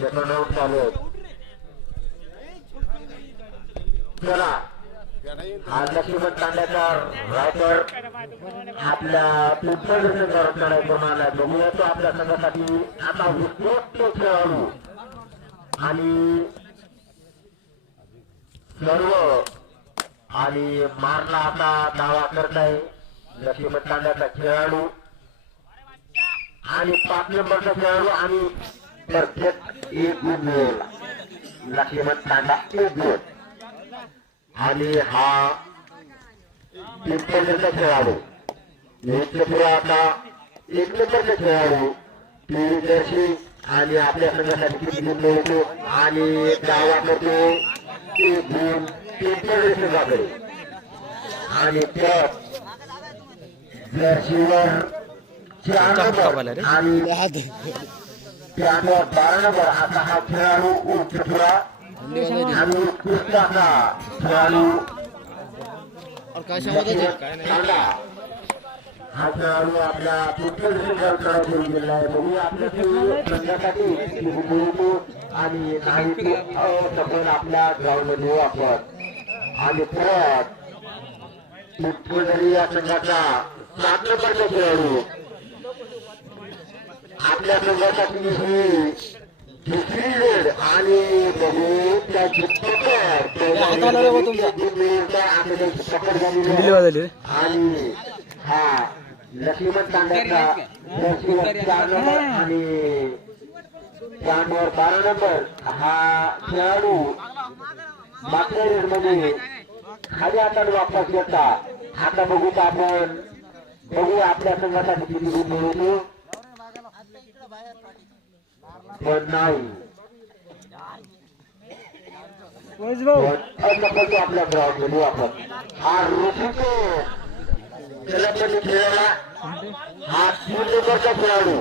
Second out चालू आहे. चला हा लक्ष्मण तांड्याचा रायकर आपल्या पिंपळनेर लढाई करून आलाय. बघूया तो आपल्या संघासाठी आता उत्कृष्ट खेळाडू आणि सर्व आणि मारला आता दावा करताय लक्ष्मण तांड्याचा खेळाडू आणि 5 नंबरचा खेळाडू आणि परफेक्ट एक गुण मिळेल लक्ष्मण तांडा एक गुण. आणि हा पिंपळनेरचा खेळाडू नेत्रपुरा आता 1 नंबरचा खेळाडू पिवळी जर्सी आणि आपल्या संघासाठी किती गुण मिळतो आणि दावा करतो एक गुण पिंपळनेर संघाकडे. आणि त्यात जर्सीवर 4 नंबर आणि त्यावर 12 नंबर असा हा खेळाडू नेत्रपुरा आणि उत्कृष्टाचा खेळाडू हा खेळाडू आपल्या पिंपळनेर करून गेलेला आहे. बघूया आपल्या संघासाठी आणि नाही असफल आपल्या ग्राउंडमध्ये वापर. आणि परत पिंपळनेर या संघाचा 7 नंबरचा खेळाडू आपल्या संघासाठी दुसरी वेळ आणि बघू त्याची आणि हा लक्ष्मण तांड्याचा 4 नंबर आणि त्यावर 12 नंबर हा खेळाडू मागच्या रेड मध्ये खाली हाताने वापस घेता. आता बघू आपण बघू आपल्या संघासाठी किती गुण मिळवतो पण नाही आपल्या ग्राउंड मध्ये वापर. हा ऋषीको खेळाला हा 3 नंबरचा खेळाडू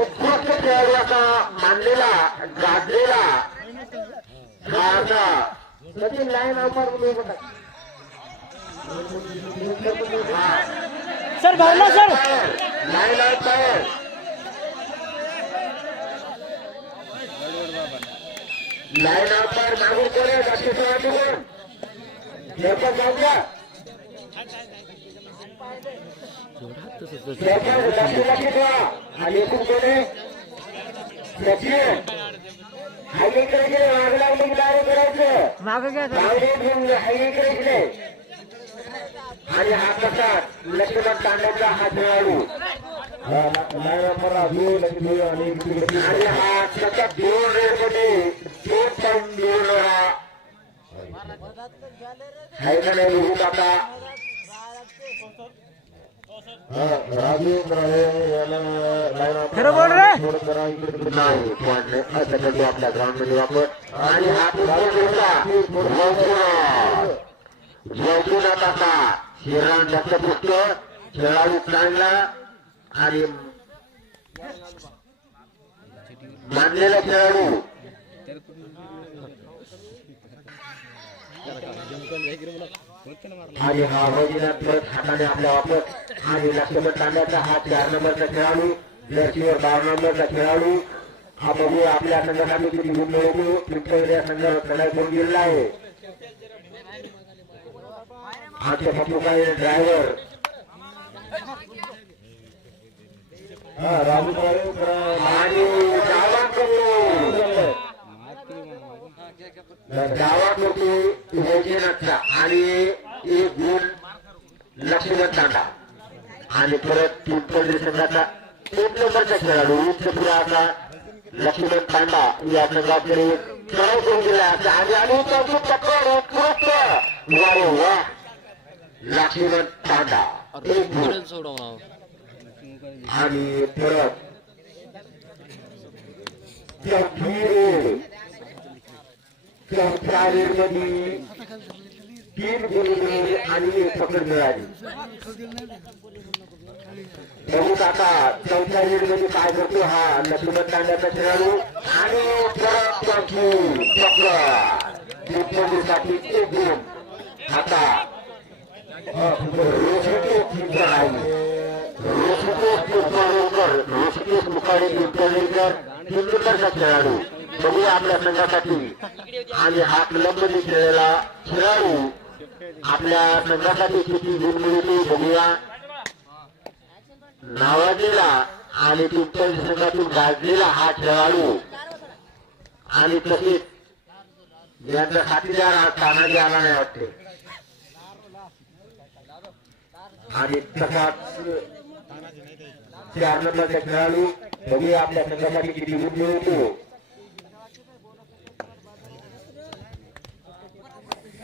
उत्कृष्ट खेळाडू असा मानलेला गाजलेला हा लाईन सर भावना सर लाईन आउट बाहेर लाईन आउट बाहेर मागून कोण जास्त जाऊ द्या आणि एकूण कोणी हायवे करायचे माग लागले डायरेक्ट करायचं हायवे करायचे. आणि हा कसा लक्ष्मण तांड्याचा हा खेळाडू आणि हा त्याचा 2 रेडमध्ये 2 पॉईंट मिळवणारा आहे का नाही बघू आता खरं बोल रे नाही पॉईंट नाही असं करतो आपल्या ग्राउंड मध्ये वापर. आणि हा जयपुरात असा श्रीराम दत्त पुष्कर खेळाडू चांगला आणि मानलेला खेळाडू आणि हा वैजनाथ परत हाताने आपला वापर. आणि लक्ष्मण तांड्याचा हा 4 नंबरचा खेळाडू जर्सीवर 12 नंबरचा खेळाडू हा बघू आपल्या संघासाठी किती गुण मिळवतो. पिंपळनेर संघावर लढाई करून गेलेला आहे. आजच्या पप्पू काय ड्रायव्हर आणि गावात करतो वैजनाथचा आणि 1 गुण लक्ष्मण तांडा. आणि परत पिंपळनेर संघाचा 1 नंबरचा खेळाडू उत्कृष्टाचा लक्ष्मण तांडा या संघाकडे खेळ करून गेला आणि पकड उत्कृष्ट वा लक्ष्मण तांडा 1 गुण. आणि परत चौथ्या रेड मध्ये 3 गुण आणि पकड मिळाली. बघू आता चौथ्या रेड मध्ये काय करतो हा लक्ष्मण तांड्याचा खेळाडू आणि परत पकड 1 गुण. आता ऋषिकेश मुखाडे पिंपळनेरकर 3 नंबरचा खेळाडू बघूया आपल्या संघासाठी आणि हा क्लबमध्ये खेळलेला खेळाडू आपल्या संघासाठी किती गुण मिळवतो बघूया. नावाजलेला आणि पिंपळ संघातून गाजलेला हा खेळाडू आणि तसेच यांचा साथीदार हा तानाजी आला नाही वाटते. आणि तसाच 4 नंबरचा खेळाडू बघूया आपल्या संघासाठी किती गुण मिळवतो.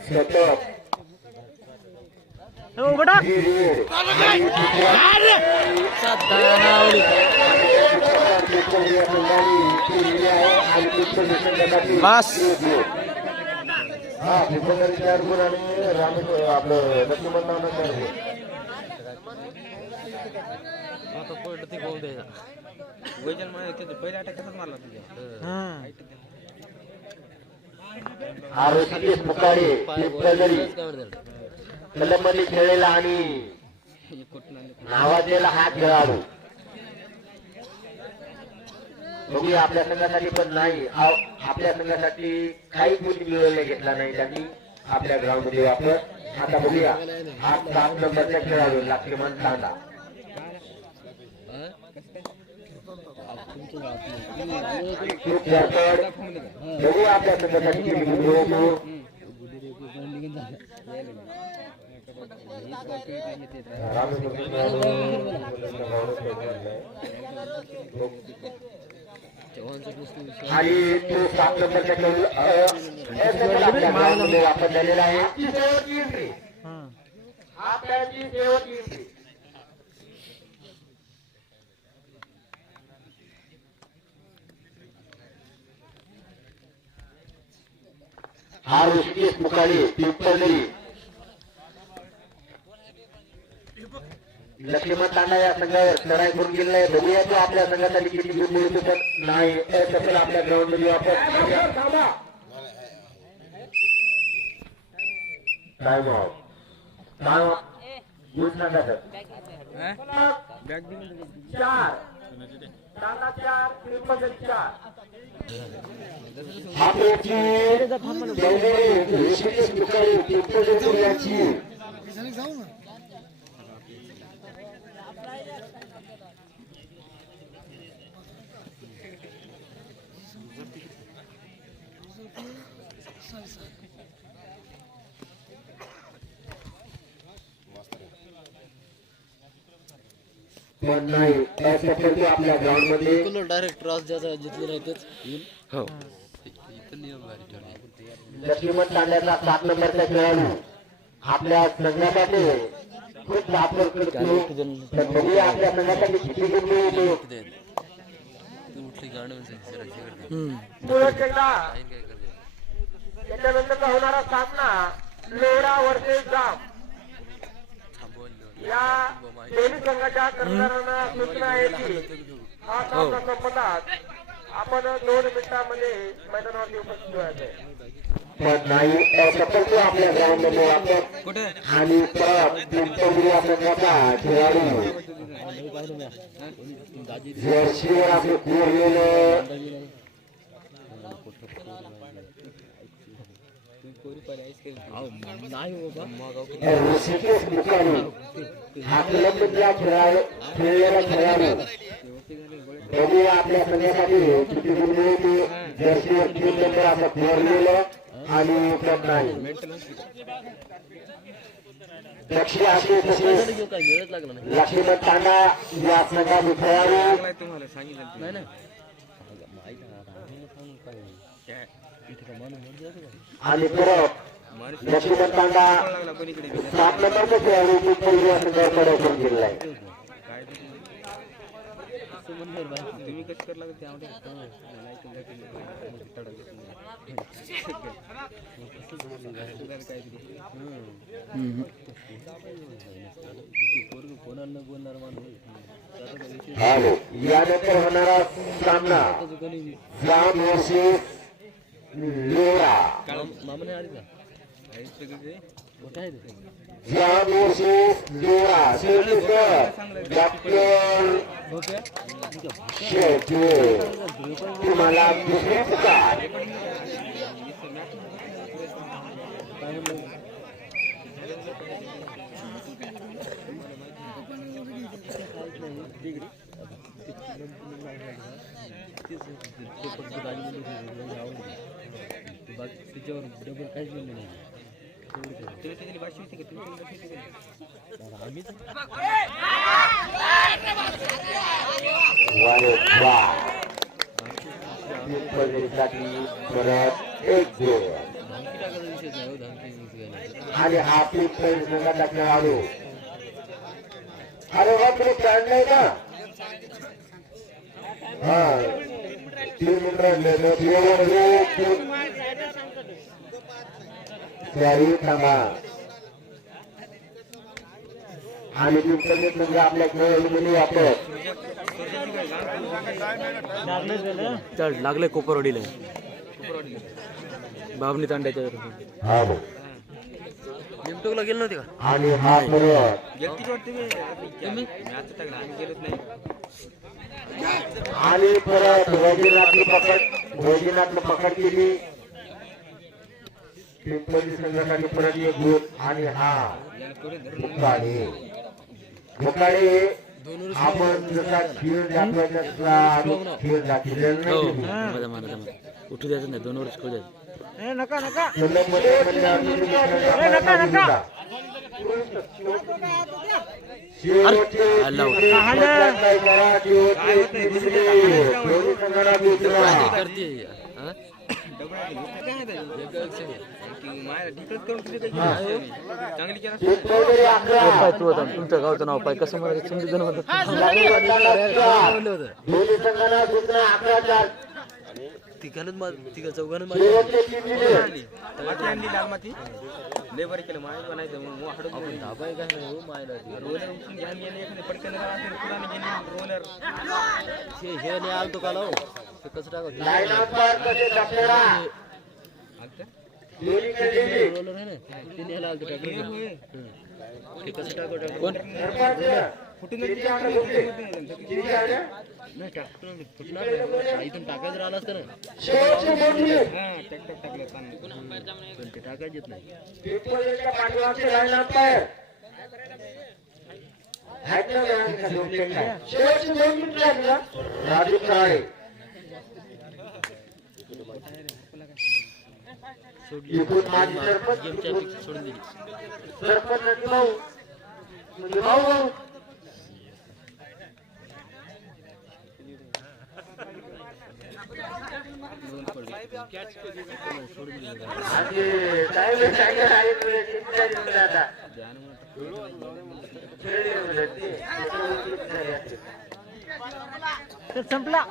शतक उघडा बस हा पिंपळगाडी 4 गुण आणि आपलं लक्ष्मण नाव 4 गुण. हा ऋषिकेश मुकाडे पिंपळगाडी क्लबमध्ये खेळलेला आणि नावाजलेला हा खेळाडू बघूया आपल्या संघासाठी पण नाही आपल्या संघासाठी काही गुण मिळवले घेतला नाही त्यांनी आपल्या ग्राउंड मध्ये वापर. आता बघूया हा 7 नंबरचा खेळाडू लक्ष्मण तांडा बघूया आपल्या संघासाठी किती गुण मिळवतो. आणि तो 7 नंबरचा खेळाडू वापर झालेला आहे. शेवटची एंट्री आपल्याची शेवटची एंट्री. हा ऋषिकेश मुकाडे पिंपळनेरी लक्ष्मण तांडा या संघावर लढाई करून गेलेला आहे. बघूया तो आपल्या संघासाठी किती गुण मिळतो पण नाही तसेच आपल्या ग्राउंड मध्ये वापर. टाइम आउट गुड सांगा सर. 4 तांडा 4 पिंपळनेरी 4. आपल्याची ऋषिकेश मुकाडे पिंपळनेरी याची पण नाही असं आपल्या ग्राउंड मध्ये डायरेक्ट क्रॉस ज्याचा जिथले राहतेच हो लक्ष्मण तांड्याचा 7 नंबरचा खेळाडू आपल्या संघासाठी खूप वापर करतो. पण बघूया आपल्या संघासाठी किती गुण मिळवतो. त्याच्यानंतरचा होणारा सामना लोढा वर्सेस जाम. या दोन्ही संघाच्या कर्णधारांना सूचना आहे की हा सामना संपतात आपण 2 मिनिटांमध्ये मैदानावरती उपस्थित व्हायचं. पण नाही सफल आपल्या ग्राउंड मध्ये वापर आणि परत पिंपळनेरी संघाचा खेळाडू जर्सीवर आपले कोरलेलं ऋषिकेश मुकाडे हा क्लबमधला खेळलेला खेळाडू बघूया आपल्या संघासाठी किती गुण मिळवतो. जर्सीवर 3 नंबर असं कोरलेलं आणि उपलब्ध नाही. दक्षिण असे तसेच लक्ष्मण तांडा या संघाचे खेळाडू आणि परत लक्ष्मण तांडा 7 नंबरचा खेळाडू पिंपळनेरी या संघावर चढाई करून गेलेला आहे. तुम्ही कट करला त्यामध्ये यानंतर होणारा सामना जाम वर्सेस लोरा. यादोशी जोडा शेतीकर डॉक्टर शेती तुम्हाला दुसरी पुकार त्याच्यावर डबल काहीच बोलले नाही परत एक गोल आणि हा पीक संघाचा खेळाडू अरे हा तुम्ही काढलाय ना हा 3 मिनिट त्याही थांबा आणि इंटरनेट म्हणजे आपल्या खेळाडू वापर लागले कोपरवाडीला बाबनी तांड्याच्या नेमटोकला गेलो नव्हते का आणि हा परत आणि परत वैजनाथनं पकड केली पिंपरी संघासाठी परत एक गोल आणि हा मुकाडे आपण जसा खेळ दाखवायचा खेळ दाखवलेला नाही उठू द्यायचं नाही 2 वर्ष खेळ द्यायचं तुमच्या गावचं नाव पाय कसं म्हणायचं समजून जण म्हणतात तिघा चौघानं लेबर केलं माय बनायचं धाबाय काय नाही हो मायला रोलर उचलून घ्यायला गेले एखादे पटकन रोलर हे नाही आलतो का लाव ते कसं टाकत रोलर आहे ना ते न्यायला आलतो टाकलं ते कसं टाकत कोण इथून टाकायचं राहिलं असतं ना पण ते टाकायचं येत नाही राजू काळे इकडून माझी सरपंच सोडून दिली सरपंच भाऊ म्हणजे भाऊ संपला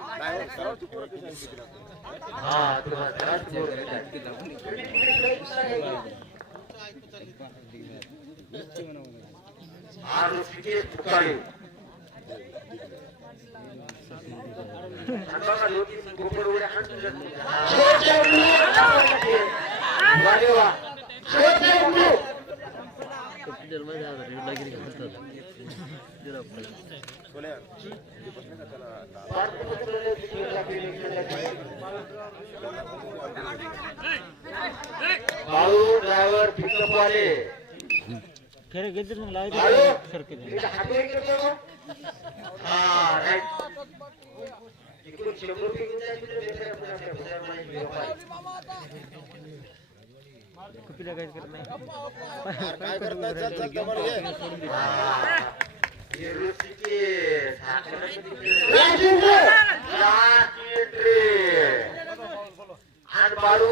बाळू ड्रायव्हर पिकअप वाले खरे गेले मग लावायचे कुठल्या काहीच करत नाही बाळू